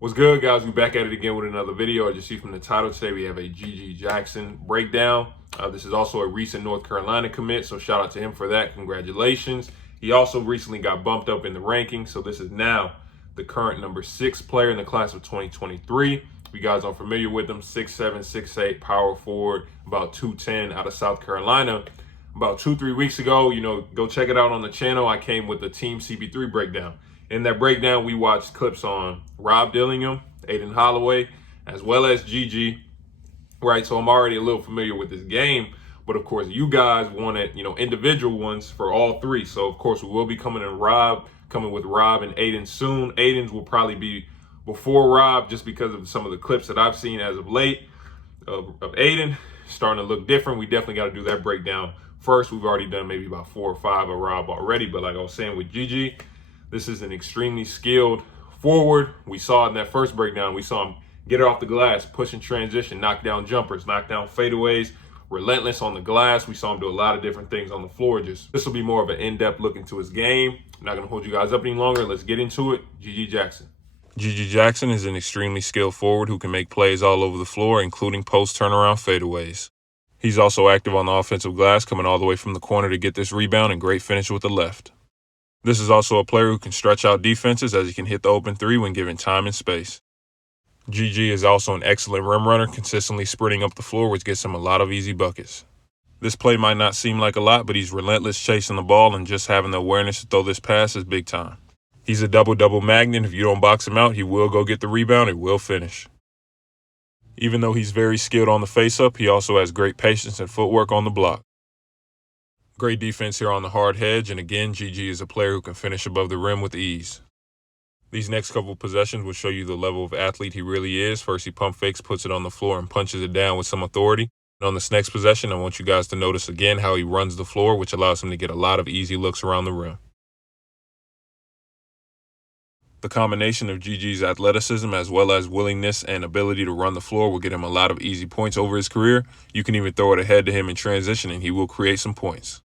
What's good, guys? We're back at it again with another video. As you see from the title, today we have a GG Jackson breakdown. This is also a recent North Carolina commit, so shout out to him for that. Congratulations. He also recently got bumped up in the rankings, so this is now the current number 6 player in the class of 2023. If you guys are familiar with him, 6'7", 6'8", power forward, about 210 out of South Carolina. About 2-3 weeks ago, go check it out on the channel. I came with the Team CP3 breakdown. In that breakdown, we watched clips on Rob Dillingham, Aiden Holloway, as well as GG, right? So I'm already a little familiar with this game, but of course you guys wanted, individual ones for all three. So of course we will be coming with Rob and Aiden soon. Aiden's will probably be before Rob just because of some of the clips that I've seen as of late of Aiden starting to look different. We definitely got to do that breakdown first. We've already done maybe about 4 or 5 of Rob already, but like I was saying with GG, this is an extremely skilled forward. We saw it in that first breakdown. We saw him get it off the glass, push in transition, knock down jumpers, knock down fadeaways, relentless on the glass. We saw him do a lot of different things on the floor. This will be more of an in-depth look into his game. I'm not going to hold you guys up any longer. Let's get into it. GG Jackson. GG Jackson is an extremely skilled forward who can make plays all over the floor, including post turnaround fadeaways. He's also active on the offensive glass, coming all the way from the corner to get this rebound and great finish with the left. This is also a player who can stretch out defenses as he can hit the open three when given time and space. GG is also an excellent rim runner, consistently sprinting up the floor, which gets him a lot of easy buckets. This play might not seem like a lot, but he's relentless chasing the ball, and just having the awareness to throw this pass is big time. He's a double-double magnet. If you don't box him out, he will go get the rebound and will finish. Even though he's very skilled on the face-up, he also has great patience and footwork on the block. Great defense here on the hard hedge, and again, GG is a player who can finish above the rim with ease. These next couple of possessions will show you the level of athlete he really is. First, he pump fakes, puts it on the floor, and punches it down with some authority. And on this next possession, I want you guys to notice again how he runs the floor, which allows him to get a lot of easy looks around the rim. The combination of GG's athleticism as well as willingness and ability to run the floor will get him a lot of easy points over his career. You can even throw it ahead to him in transition, and he will create some points.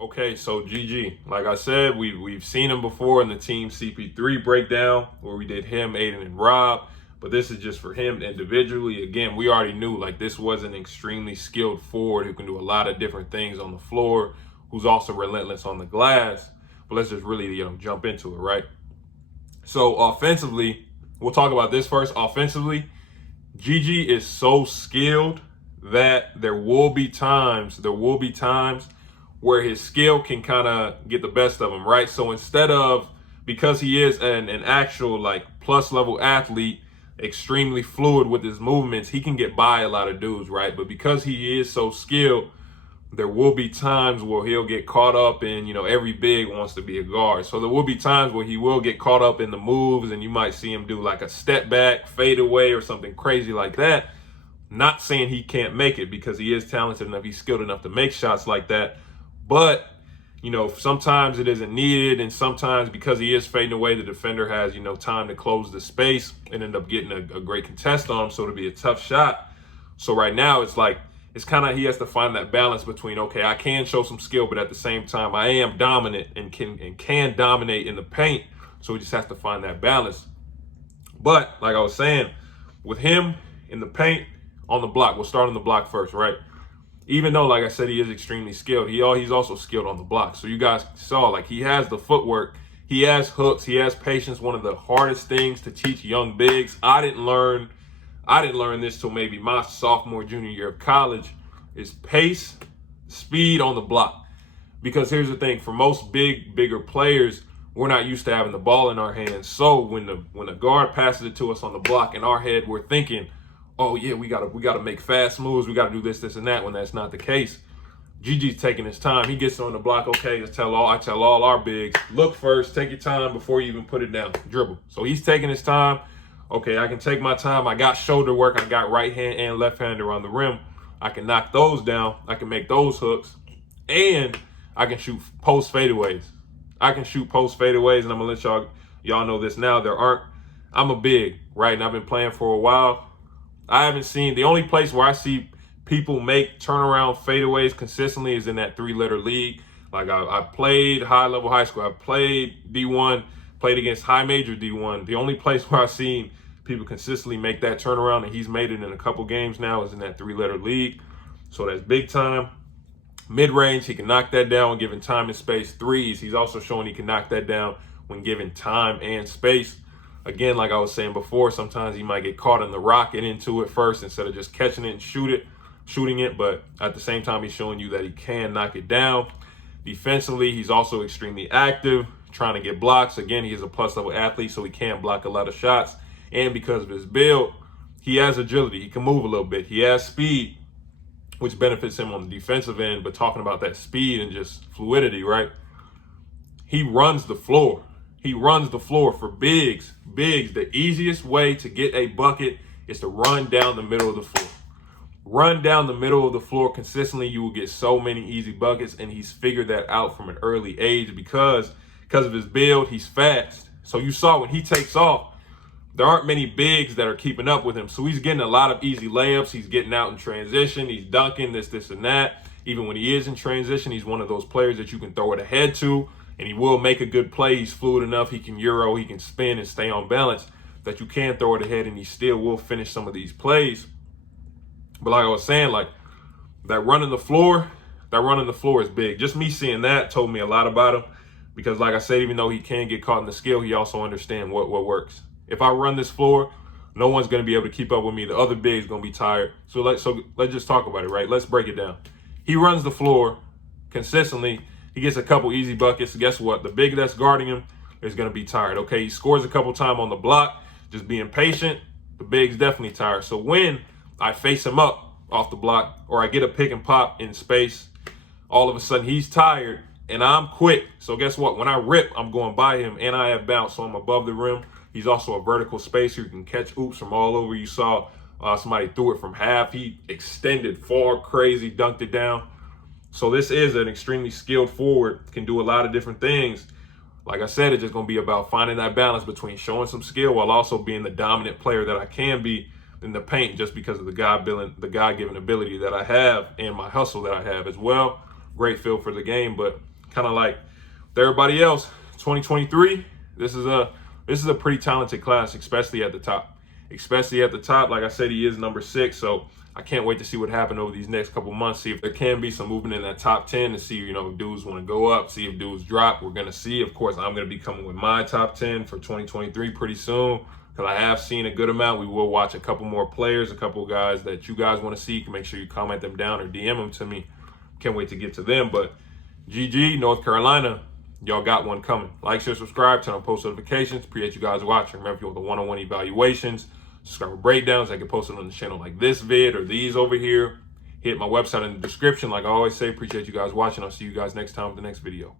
Okay, so GG, like I said, we've seen him before in the Team CP3 breakdown where we did him, Aiden, and Rob, but this is just for him individually. Again, we already knew like this was an extremely skilled forward who can do a lot of different things on the floor, who's also relentless on the glass. But let's just really jump into it, right? So offensively, we'll talk about this first. Offensively, GG is so skilled that there will be times where his skill can kind of get the best of him, right? So instead of, because he is an actual like plus level athlete, extremely fluid with his movements, he can get by a lot of dudes, right? But because he is so skilled, there will be times where he'll get caught up in, every big wants to be a guard. So there will be times where he will get caught up in the moves, and you might see him do like a step back, fade away, or something crazy like that. Not saying he can't make it, because he is talented enough, he's skilled enough to make shots like that. But, sometimes it isn't needed, and sometimes because he is fading away, the defender has, time to close the space and end up getting a great contest on him, so it'll be a tough shot. So right now, it's kind of, he has to find that balance between, okay, I can show some skill, but at the same time, I am dominant and can dominate in the paint, so he just has to find that balance. But, like I was saying, with him in the paint, on the block, we'll start on the block first, right? Even though, like I said, he is extremely skilled, he's also skilled on the block. So you guys saw, like, he has the footwork, he has hooks, he has patience. One of the hardest things to teach young bigs. I didn't learn this till maybe my sophomore, junior year of college, is pace, speed on the block. Because here's the thing, for most bigger players, we're not used to having the ball in our hands. So when the guard passes it to us on the block, in our head, we're thinking, oh yeah, we gotta make fast moves, we gotta do this, and that, when that's not the case. GG's taking his time. He gets on the block, okay, I tell all our bigs, look first, take your time before you even put it down, dribble. So he's taking his time. Okay, I can take my time. I got shoulder work, I got right hand and left hand around the rim. I can knock those down, I can make those hooks, and I can shoot post fadeaways. And I'm gonna let y'all know this now. I'm a big, right? And I've been playing for a while. I haven't seen, the only place where I see people make turnaround fadeaways consistently is in that 3-letter league. Like I played high level high school, I played D1, Played against high major D1. The only place where I've seen people consistently make that turnaround, and he's made it in a couple games now, is in that 3-letter league. So that's big time. Mid-range, he can knock that down when given time and space. Threes, he's also showing he can knock that down when given time and space. Again, like I was saying before, sometimes he might get caught in the rocket into it first instead of just catching it and shooting it. But at the same time, he's showing you that he can knock it down. Defensively, he's also extremely active, trying to get blocks. Again, he is a plus-level athlete, so he can block a lot of shots. And because of his build, he has agility. He can move a little bit. He has speed, which benefits him on the defensive end. But talking about that speed and just fluidity, right? He runs the floor. He runs the floor for bigs. Bigs, the easiest way to get a bucket is to run down the middle of the floor. Run down the middle of the floor consistently. You will get so many easy buckets, and he's figured that out from an early age because of his build. He's fast. So you saw when he takes off, there aren't many bigs that are keeping up with him. So he's getting a lot of easy layups. He's getting out in transition. He's dunking this, and that. Even when he is in transition, he's one of those players that you can throw it ahead to, and he will make a good play. He's fluid enough. He can Euro. He can spin and stay on balance that you can throw it ahead, and he still will finish some of these plays. But like I was saying, like that running the floor is big. Just me seeing that told me a lot about him because, like I said, even though he can get caught in the skill, he also understands what works. If I run this floor, no one's going to be able to keep up with me. The other big's going to be tired. So let's just talk about it, right? Let's break it down. He runs the floor consistently. He gets a couple easy buckets. Guess what? The big that's guarding him is going to be tired. Okay, he scores a couple times on the block, just being patient. The big's definitely tired. So when I face him up off the block or I get a pick and pop in space, all of a sudden he's tired and I'm quick. So guess what? When I rip, I'm going by him and I have bounce, so I'm above the rim. He's also a vertical spacer. You can catch oops from all over. You saw somebody threw it from half. He extended far, crazy, dunked it down. So this is an extremely skilled forward, can do a lot of different things. Like I said, it's just going to be about finding that balance between showing some skill while also being the dominant player that I can be in the paint just because of the God-given ability that I have and my hustle that I have as well. Great feel for the game, but kind of like with everybody else, 2023, this is a pretty talented class, especially at the top. Like I said, he is number 6, so I can't wait to see what happens over these next couple months, see if there can be some movement in that top 10 and see, if dudes want to go up, see if dudes drop. We're going to see. Of course, I'm going to be coming with my top 10 for 2023 pretty soon because I have seen a good amount. We will watch a couple more players, a couple guys that you guys want to see. You can make sure you comment them down or DM them to me. Can't wait to get to them. But GG, North Carolina, y'all got one coming. Like, share, subscribe, turn on post notifications. Appreciate you guys watching. Remember, if you want the one-on-one evaluations, subscriber breakdowns, I can post it on the channel like this vid or these over here. Hit my website in the description. Like I always say, appreciate you guys watching. I'll see you guys next time with the next video.